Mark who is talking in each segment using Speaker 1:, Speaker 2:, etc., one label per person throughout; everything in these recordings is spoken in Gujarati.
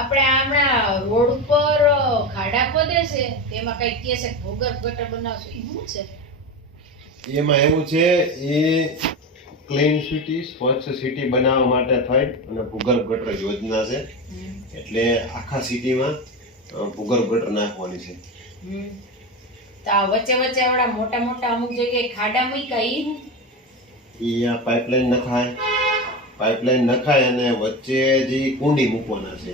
Speaker 1: આપણે હમણાં રોડ ઉપર ખાડા ખોદે છે તેમાં કઈ કે છે ભૂગર્ભ ગટર બનાવશો. એ શું છે?
Speaker 2: એમાં એવું છે એ ક્લીન સિટી સ્વચ્છ સિટી બનાવવા માટે થઈ અને ભૂગર્ભ ગટર યોજના છે. એટલે આખા સિટીમાં ભૂગર્ભ ગટર નાખવાની છે.
Speaker 1: તો આ વચ્ચે વચ્ચે આવડા મોટા મોટા અમુક જગ્યાએ ખાડા મૂક્યા?
Speaker 2: એ આ પાઇપલાઇન નખાય. પાઇપલાઇન નખાય અને વચ્ચે જે કુંડી મૂકવાના છે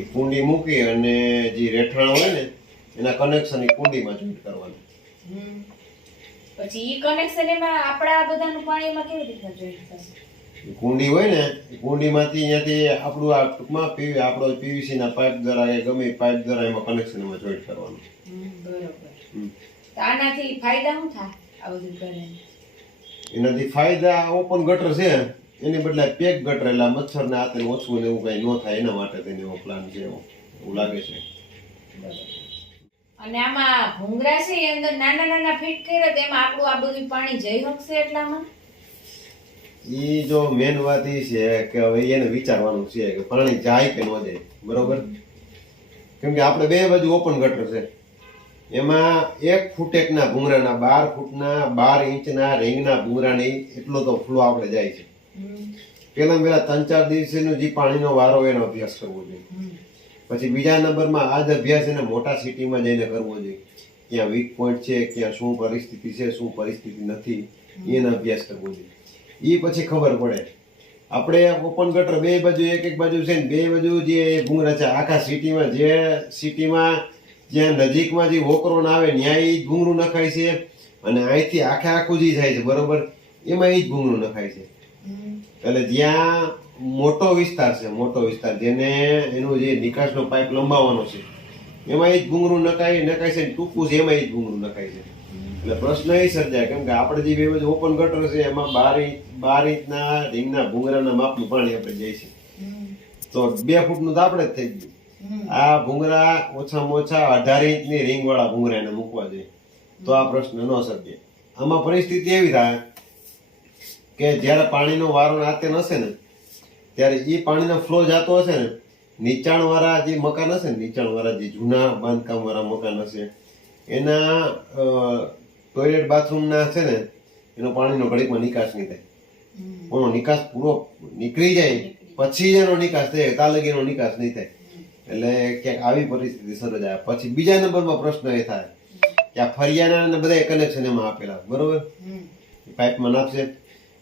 Speaker 2: એ કુંડી મૂકી અને જે રેઠાણ હોય ને એના કનેક્શન એ કુંડીમાં જોઈન્ટ કરવાના.
Speaker 1: પછી એ કનેક્શન એમાં આપણા બધાનું પાણી એમાં કેવી રીતે જોઈન્ટ થશે?
Speaker 2: કુંડી હોય ને એ કુંડીમાંથી અહીંયાથી આપણું આ ટૂંકમાં પીવી આપણો પીવીસી ના પાઇપ દ્વારા કે ગમે પાઇપ દ્વારા એમાં કનેક્શન એમાં જોઈન્ટ કરવાનું.
Speaker 1: બરોબર. આનાથી ફાયદા શું થાય આ બધું કરે
Speaker 2: એનાથી ફાયદા ઓપન ગટર છે. એની બદલે પેક ગટરેલા એટલે મચ્છર ને આતે ઓછું ને એવું કઈ ન થાય એના માટે થઈને એવો પ્લાન છે એવો. એવું લાગે છે.
Speaker 1: અને આમાં ભૂંગરા છે એ અંદર નાના નાના ફિટ કરે તો એમાં આપણું આ બધું પાણી જઈ શકશે એટલામાં?
Speaker 2: ઈ જો મેન વાત ઈ છે કે હવે એને વિચારવાનું છે કે પાણી જાય કે ન જાય બરોબર? કેમ કે આપણે બે બાજુ ઓપન ગટર છે. એમાં એક ફૂટ એકના ભૂંગરાના બાર ફૂટના બાર ઇંચના રીંગના ભૂંગરાની એટલો તો ફ્લો આપણે જાય છે. પેલા પેલા ત્રણ ચાર દિવસેનો જે પાણીનો વારો એનો અભ્યાસ કરવો જોઈએ. પછી બીજા નંબરમાં આ જ અભ્યાસ એને મોટા સિટીમાં જઈને કરવો જોઈએ. ક્યાં વીક પોઈન્ટ છે, ક્યાં શું પરિસ્થિતિ છે, શું પરિસ્થિતિ નથી, એનો અભ્યાસ કરવો જોઈએ. એ પછી ખબર પડે. આપણે ઓપન ગટર બે બાજુ, એક એક બાજુ છે ને, બે બાજુ જે ભૂંગરા છે, આખા સિટીમાં જે સિટીમાં જ્યાં નજીકમાં જે વોકરો ના આવે ત્યાં એ જ ભૂંગરું નખાય છે. અને અહીંથી આખે આખું જે જાય છે, બરોબર? એમાં એ જ ભૂંગળું નખાય છે. એટલે જ્યાં મોટો વિસ્તાર છે, મોટો વિસ્તાર, જેને એનું જે નિકાસનો પાઇપ લંબાવવાનો છે, એમાં એ જ ભૂંગળું નખાય નખાય છે ટૂંકું છે, એમાં એ જ ભૂંગળું નખાય છે. એટલે પ્રશ્ન એ સર્જાય કેમ કે આપણે જે બે ઓપન ગટર છે, એમાં બાર ઇંચ, બાર ઇંચના રીંગના ભૂંગરાના માપનું પાણી આપણે જાય છે તો બે ફૂટનું તો આપણે જ થઈ ગયું. આ ભૂંગરા ઓછામાં ઓછા અઢાર ઇંચની રીંગવાળા ભૂંગરા એને મૂકવા જોઈએ. તો આ પ્રશ્ન ન સર્જાય. આમાં પરિસ્થિતિ એવી થાય કે જ્યારે પાણીનો વારો નાતે નશે ને ત્યારે એ પાણીનો ફ્લો જતો હશે ને નીચાણવાળા જે મકાન હશે ને નીચાણવાળા જે જૂના બાંધકામવાળા મકાન હશે એના ટોયલેટ બાથરૂમના છે ને એનો પાણીનો ઘડીકમાં નિકાસ નહીં થાય. એનો નિકાસ પૂરો નીકળી જાય પછી એનો નિકાસ થાય ત્યાં લગી એનો નિકાસ નહીં થાય. એટલે ક્યાંક આવી પરિસ્થિતિ સર્જાય પછી બીજા નંબરમાં પ્રશ્ન એ થાય કે આ ફરિયાના બધા કનેક્શન એમાં આપેલા બરોબર? પાઇપમાં નાખશે.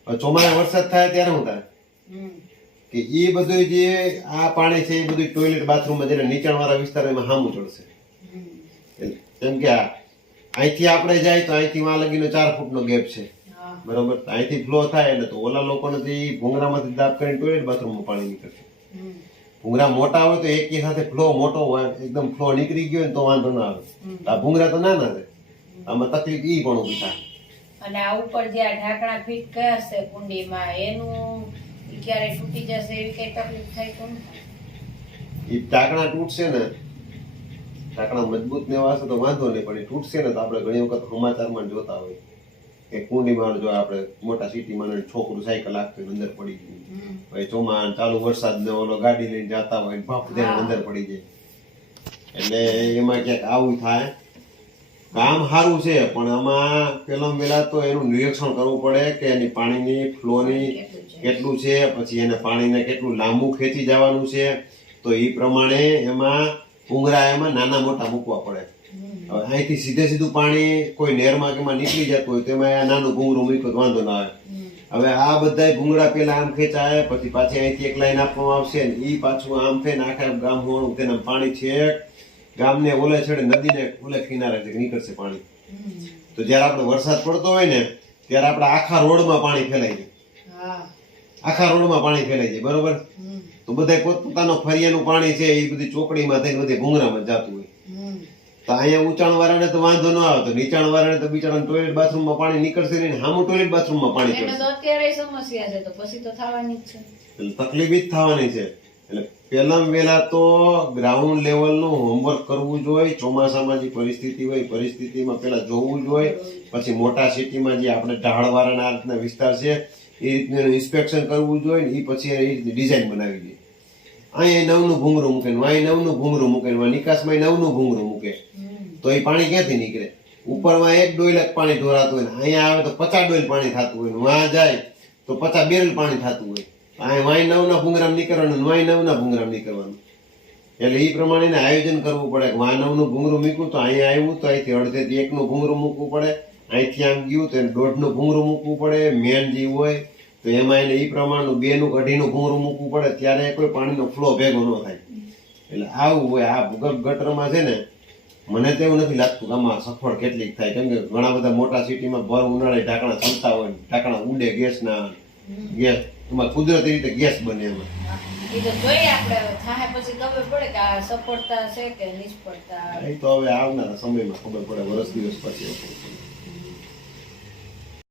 Speaker 2: ચોમાસા વરસાદ થાય ત્યારે શું થાય? કે એ બધું જે આ પાણી છે એ બધું ટોયલેટ બાથરૂમમાં જેને નીચાણવાળા વિસ્તારમાં હામું ચડશે. કેમ કે અહીંથી આપણે જાય તો અહીંથી વાં લગીનો ચાર ફૂટનો ગેપ છે. બરોબર? અહીંથી ફ્લો થાય એટલે તો ઓલા લોકોને જે ભૂંગરામાંથી દાબ કરીને ટોયલેટ બાથરૂમમાં પાણી નીકળશે. ભૂંગરા મોટા હોય તો એકી સાથે ફ્લો મોટો હોય એકદમ ફ્લો નીકળી ગયો ને તો વાંધો ના આવે. આ ભૂંગરા તો નાના છે. આમાં તકલીફ એ પણ ઊભી થાય.
Speaker 1: અને આ ઉપર જે આ ઢાંકણા ફિટ કર્યા છે કુંડીમાં એનું ક્યારે તૂટી જશે એવી કઈ તકલીફ થાય તો
Speaker 2: એ ઢાંકણા તૂટશે ને ઢાંકણા મજબૂત ને વાસે તો વાંધો નહીં પણ એ તૂટશે ને તો આપણે ઘણી વખત સમાચારમાં જોતા હોય કે કુંડીમાં જો આપણે મોટા સિટીમાં છોકરું સાયકલ આપતું અંદર પડી ગયું. પછી ચોમા ચાલુ વરસાદ ને ઓલો ગાડી લઈને જતા હોય બાપ અંદર પડી જાય. એટલે એમાં ક્યાંક આવું થાય કામ સારું છે, પણ આમાં પેલા પેલા તો એનું નિરીક્ષણ કરવું પડે કે એની પાણીની ફ્લોની કેટલું છે, પછી એને પાણીને કેટલું લાંબુ ખેંચી જવાનું છે. તો એ પ્રમાણે એમાં ઉંગરા એમાં નાના મોટા મૂકવા પડે. હવે અહીંથી સીધે સીધું પાણી કોઈ નેરમાં કે એમાં નીકળી જતું હોય તો એમાં નાનું ભૂંગળું મૂક્યું વાંધો ના આવે. હવે આ બધા ભૂંગળા પેલા આમ ખેંચાય, પછી પાછી અહીંથી એક લાઈન આપવામાં આવશે ને એ પાછું આમ થઈને આખા ગામ હોવાનું તેના પાણી છેક ગામને ઓલે છેડે નદીને ઓલે કિનારે નીકળશે પાણી. તો જ્યારે આપણે વરસાદ પડતો હોય ને ત્યારે આપણે આખા રોડમાં પાણી ફેલાઈ જાય. આખા રોડમાં પાણી ફેલાઈ જાય બરોબર. તો બધા પોતપોતાનો ફરિયાનું પાણી છે એ બધી ચોકડીમાં થઈને બધી ભૂંગરામાં જતું હોય. તો અહીંયા ઉંચાણ વાળાને તો વાંધો ન આવે તો નીચાણ વાળાને તો બિચારાને ટોયલેટ બાથરૂમમાં પાણી નીકળશે નહીં સામું ટોયલેટ બાથરૂમમાં પાણી
Speaker 1: અત્યારે સમસ્યા છે તો પછી તો થવાની જ છે.
Speaker 2: તકલીફ જ થવાની છે. એટલે પહેલામાં વહેલા તો ગ્રાઉન્ડ લેવલનું હોમવર્ક કરવું જોઈએ, ચોમાસામાં જે પરિસ્થિતિ હોય પરિસ્થિતિમાં પહેલાં જોવું જોઈએ, પછી મોટા સિટીમાં જે આપણે ઢાળવાળાના રીતના વિસ્તાર છે, એ રીતનું ઇન્સ્પેક્શન કરવું જોઈએ ને એ પછી એ ડિઝાઇન બનાવી જોઈએ અહીંયા નવનું ભૂંગરું મૂકે ને અહીં નવનું ભૂંગરું મૂકે ને નિકાસમાં નવનું ભૂંગરું મૂકે. તો એ પાણી ક્યાંથી નીકળે? ઉપરમાં એક ડોયલ પાણી ઢોરાતું હોય અહીંયા આવે તો પચાસ ડોયલ પાણી થતું હોય ને જાય તો પચાસ બેરલ પાણી થતું હોય. અહીંયા વાય નવના ભૂંગરામ નીકળવાનું વાય નવના ભૂંગરામ નીકળવાનું. એટલે એ પ્રમાણેને આયોજન કરવું પડે કે વાં નવનું ભૂંગરું મૂક્યું તો અહીંયા આવ્યું તો અહીંથી અડધેથી એકનું ભૂંગરું મૂકવું પડે. અહીંથી આમ ગયું તો એને દોઢનું ભૂંગરું મૂકવું પડે, મેન જે હોય તો એમાં એને એ પ્રમાણનું બેનું અઢીનું ભૂંગરું મૂકવું પડે. ત્યારે કોઈ પાણીનો ફ્લો ભેગો ન થાય. એટલે આવું હોય. આ ભૂગર્ભ ગટરમાં છે ને, મને તો એવું નથી લાગતું કે આમાં સફળ કેટલીક થાય. કેમ કે ઘણા બધા મોટા સિટીમાં ભર ઉનાળે ઢાંકણા ચાલતા હોય ઢાંકણા ઉડે ગેસના, ગેસ એમાં કુદરતી રીતે ગેસ બને એમાં.
Speaker 1: એ તો જોઈએ આપણે થાય પછી ખબર પડે કે આ સફળતા છે કે નિષ્ફળતા.
Speaker 2: એ તો હવે આવનારા સમયમાં ખબર પડે વર્ષ દિવસ પછી.